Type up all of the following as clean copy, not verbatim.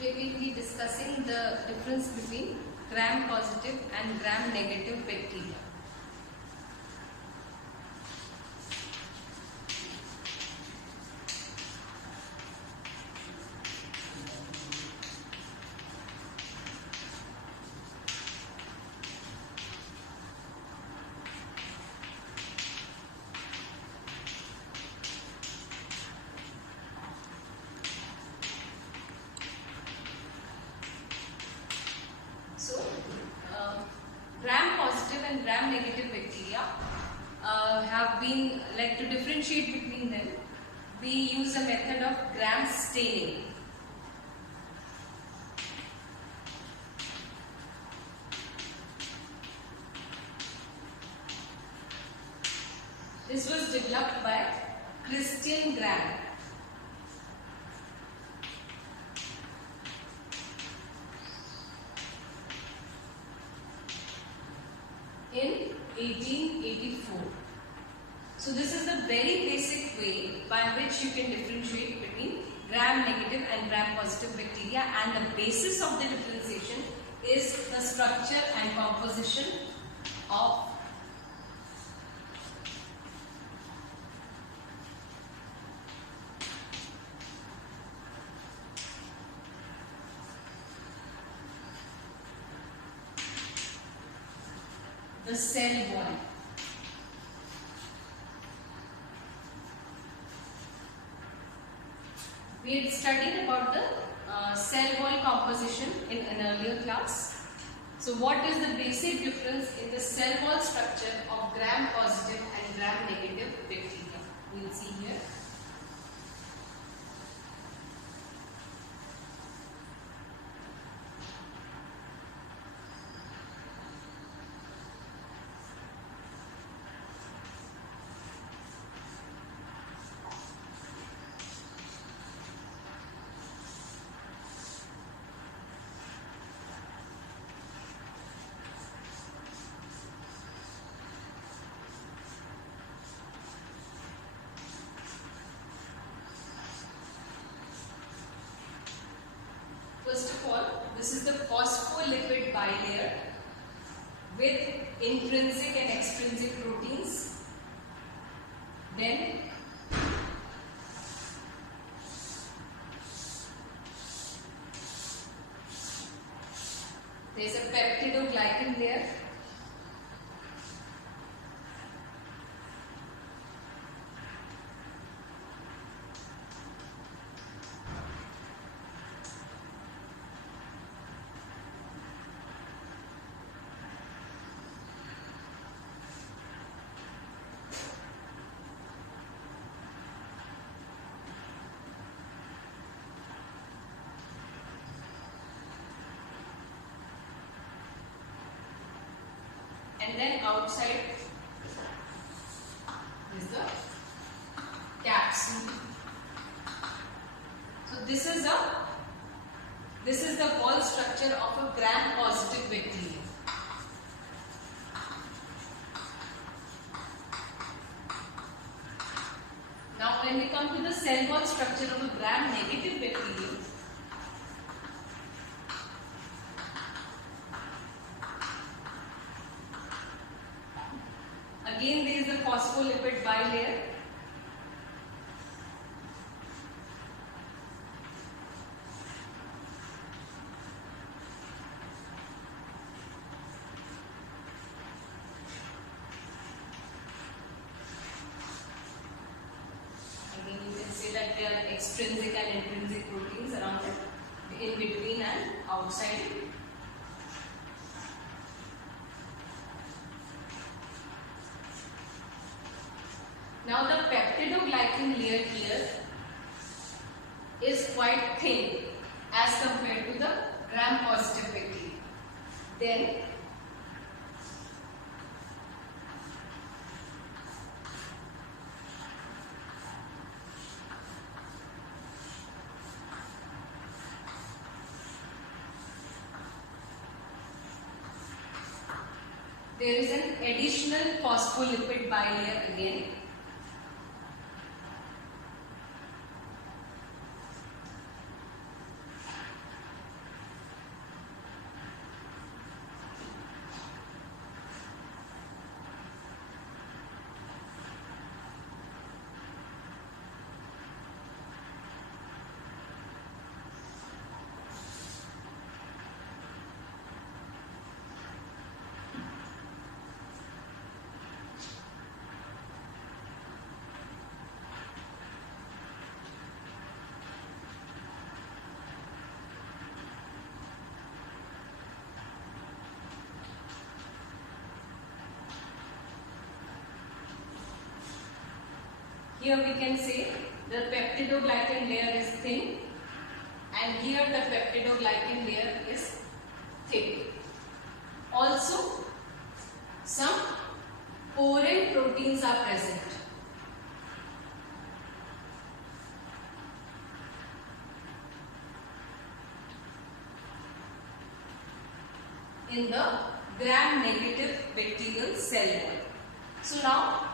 Today we will be discussing the difference between gram-positive and gram-negative bacteria. Gram-positive and gram-negative bacteria have been, to differentiate between them, we use a method of gram staining. This was developed by Christian Gram. In 1884. So this is the very basic way by which you can differentiate between gram-negative and gram-positive bacteria, and the basis of the differentiation is the structure and composition of the cell wall. We had studied about the cell wall composition in an earlier class. So what is the basic difference in the cell wall structure of gram-positive and gram-negative bacteria? We will see here. First of all, this is the phospholipid bilayer with intrinsic and extrinsic proteins. Then there is a peptidoglycan layer. And then outside is the capsule. So this is the wall structure of a gram-positive bacteria. Now when we come to the cell wall structure of a gram-negative bacteria, again there is a phospholipid bilayer. Again you can say that there are extrinsic and intrinsic proteins around it, in between and outside it. Now the peptidoglycan layer here is quite thin as compared to the gram-positive bacteria. Then there is an additional phospholipid bilayer again. Here we can say the peptidoglycan layer is thin, and here the peptidoglycan layer is thick. Also, some porin proteins are present. In the gram-negative bacterial cell wall. So now,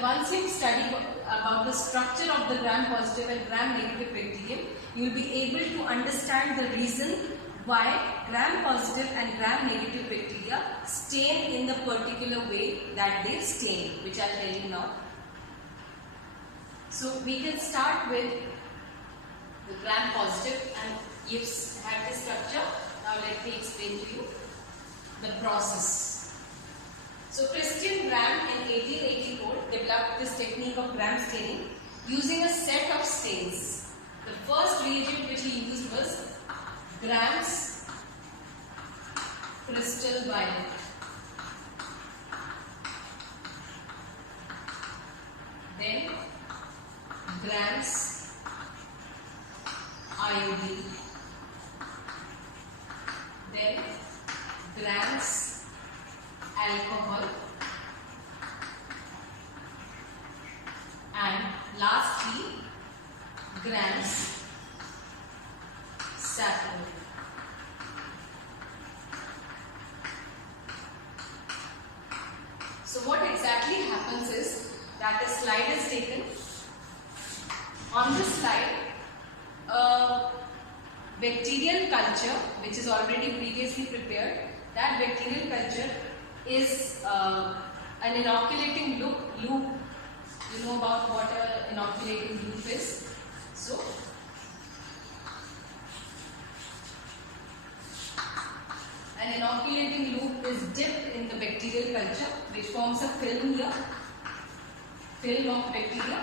once you study about the structure of the gram-positive and gram-negative bacterium, you will be able to understand the reason why gram-positive and gram-negative bacteria stain in the particular way that they stain, which I will tell you now. So we can start with the gram-positive, and you have the structure. Now let me explain to you the process. So Christian Gram in 1884 developed this technique of gram staining using a set of stains. The first reagent which he used was Gram's crystal violet. Then Gram's iodine. Then Gram's alcohol, and lastly Gram's saffron. So what exactly happens is that a slide is taken. On this slide, a bacterial culture which is already previously prepared. That bacterial culture is an inoculating loop. You know about what an inoculating loop is. So, an inoculating loop is dipped in the bacterial culture, which forms a film here, film of bacteria,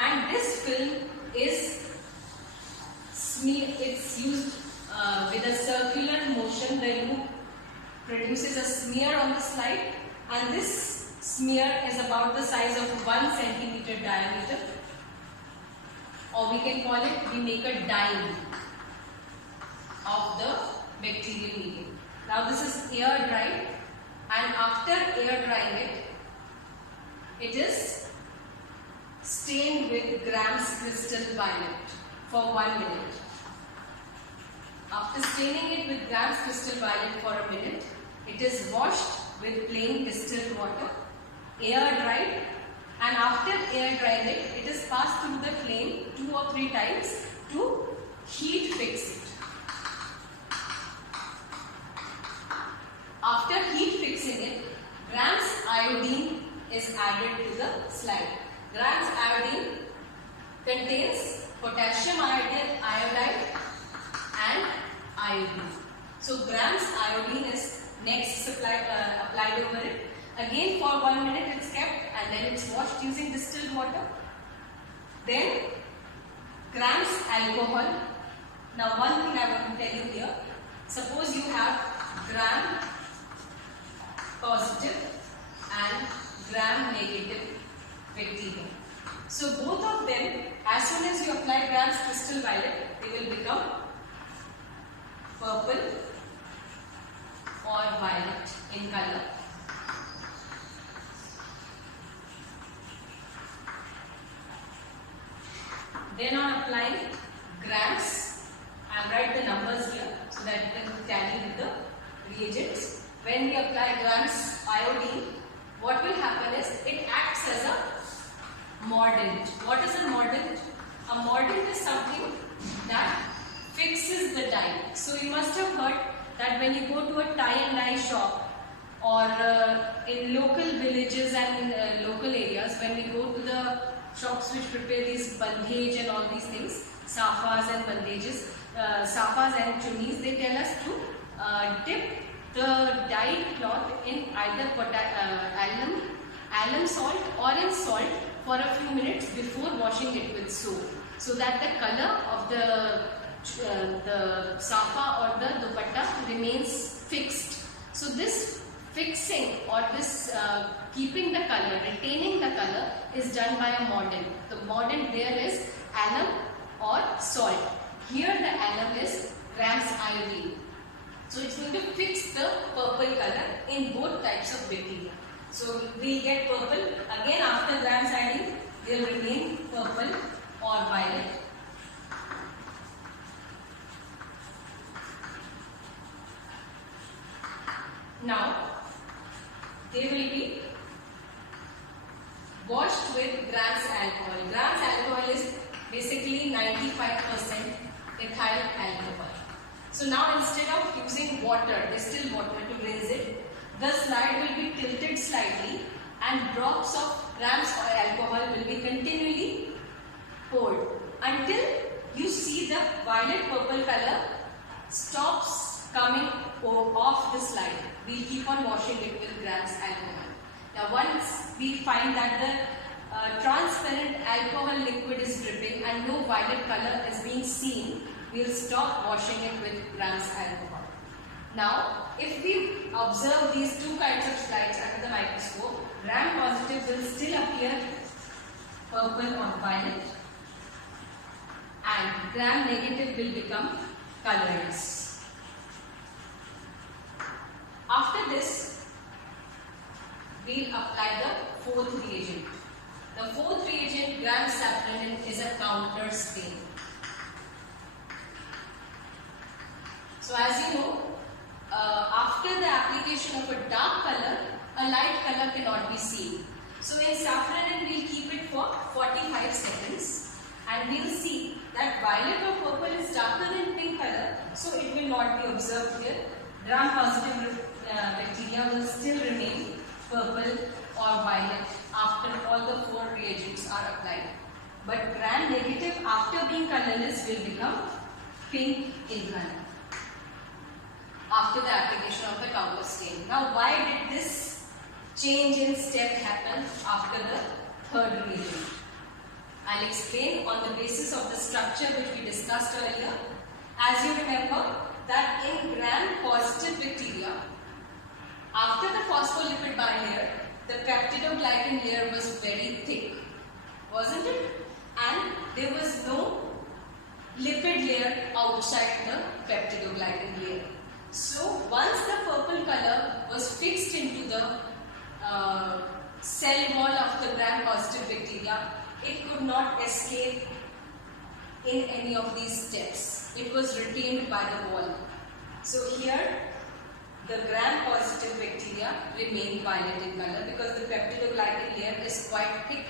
and this film is smeared. It's used with a circular motion. The loop produces a smear on the slide, and this smear is about the size of 1 centimeter diameter, or we can call it, we make a dime of the bacterial medium. Now this is air dried, and after air drying it, it is stained with Gram's crystal violet for 1 minute. After staining it with Gram's crystal violet for a minute, it is washed with plain distilled water, air dried, and after air drying it, it is passed through the flame 2 or 3 times to heat fix it. After heat fixing it, Gram's iodine is added to the slide. Gram's iodine contains potassium iodide and iodine. So Gram's iodine is next applied over it. Again for 1 minute it's kept, and then it's washed using distilled water. Then Gram's alcohol. Now one thing I want to tell you here. Suppose you have Gram positive and Gram negative bacteria. So both of them, as soon as you apply Gram's crystal violet, they will become purple or violet in color. Then on applying Grams, I will write the numbers here so that you can tally with the reagents. When we apply Gram's iodine, what will happen is it acts as a mordant. What is a mordant? A mordant is something that fixes the dye. So you must have heard that when you go to a tie and dye shop, or in local villages and local areas, when we go to the shops which prepare these bandage and all these things, safas and bandages, safas and chunnis, they tell us to dip the dyed cloth in either alum salt or in salt for a few minutes before washing it with soap, so that the color of the safa or the dupatta remains fixed. So this fixing or this keeping the color, retaining the color is done by a mordant. The mordant there is alum or salt. Here the alum is Gram's iodine. So it's going to fix the purple color in both types of bacteria. So we get purple again after Gram's iodine, they will remain purple or violet. Now they will be washed with Gram's alcohol. Gram's alcohol is basically 95% ethyl alcohol. So now instead of using water, distilled water to rinse it, the slide will be tilted slightly and drops of Gram's alcohol will be continually poured until you see the violet purple color stops coming off the slide. We'll keep on washing it with Gram's alcohol. Now once we find that the transparent alcohol liquid is dripping and no violet color is being seen, we'll stop washing it with Gram's alcohol. Now if we observe these two kinds of slides under the microscope, Gram positive will still appear purple or violet and Gram negative will become colorless. After this, we'll apply the fourth reagent. The fourth reagent, Gram safranin, is a counter stain. So as you know, after the application of a dark color, a light color cannot be seen. So in safranin, we'll keep it for 45 seconds and we'll see that violet or purple is darker than pink color, so it will not be observed here. Gram positive bacteria will still remain purple or violet after all the four reagents are applied. But Gram negative after being colorless will become pink in color after the application of the counter stain. Now why did this change in step happen after the third reagent? I'll explain on the basis of the structure which we discussed earlier. As you remember that in Gram positive bacteria, after the phospholipid bilayer, the peptidoglycan layer was very thick, wasn't it? And there was no lipid layer outside the peptidoglycan layer. So once the purple color was fixed into the cell wall of the Gram positive bacteria, it could not escape in any of these steps. It was retained by the wall. So here the Gram positive bacteria remain violet in color because the peptidoglycan layer is quite thick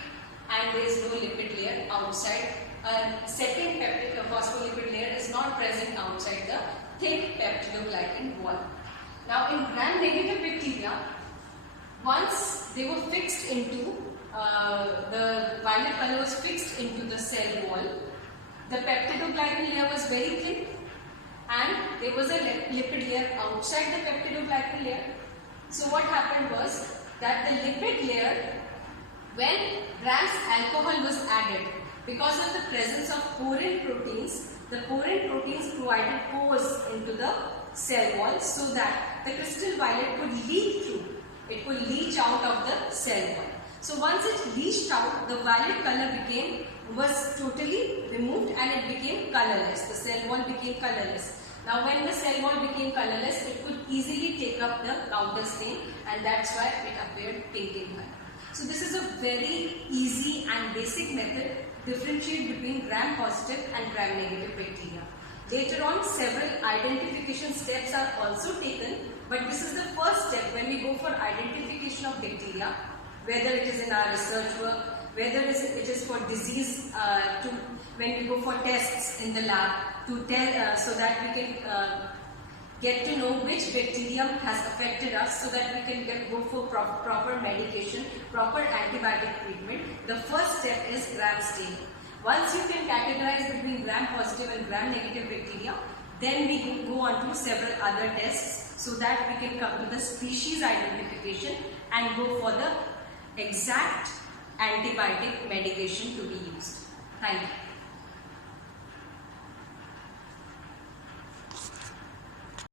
and there is no lipid layer outside. A second phospholipid layer is not present outside the thick peptidoglycan wall. Now in Gram negative bacteria, once they were fixed into the violet color was fixed into the cell wall, the peptidoglycan layer was very thick and there was a lipid layer outside the peptidoglycan layer. So what happened was that the lipid layer, when Gram's alcohol was added, because of the presence of porin proteins, the porin proteins provided pores into the cell wall so that the crystal violet could leak through. It could leach out of the cell wall. So once it leached out, the violet color was totally removed and it became colorless. The cell wall became colorless. Now when the cell wall became colorless, it could easily take up the counter stain and that's why it appeared pink in color. So this is a very easy and basic method to differentiate between Gram positive and Gram negative bacteria. Later on, several identification steps are also taken, but this is the first step when we go for identification of bacteria, whether it is in our research work, whether it is for disease, when we go for tests in the lab to tell so that we can get to know which bacterium has affected us so that we can go for proper medication, proper antibiotic treatment. The first step is Gram staining. Once you can categorize between Gram positive and Gram negative bacteria, then we can go on to several other tests so that we can come to the species identification and go for the exact antibiotic medication to be used. Thank you.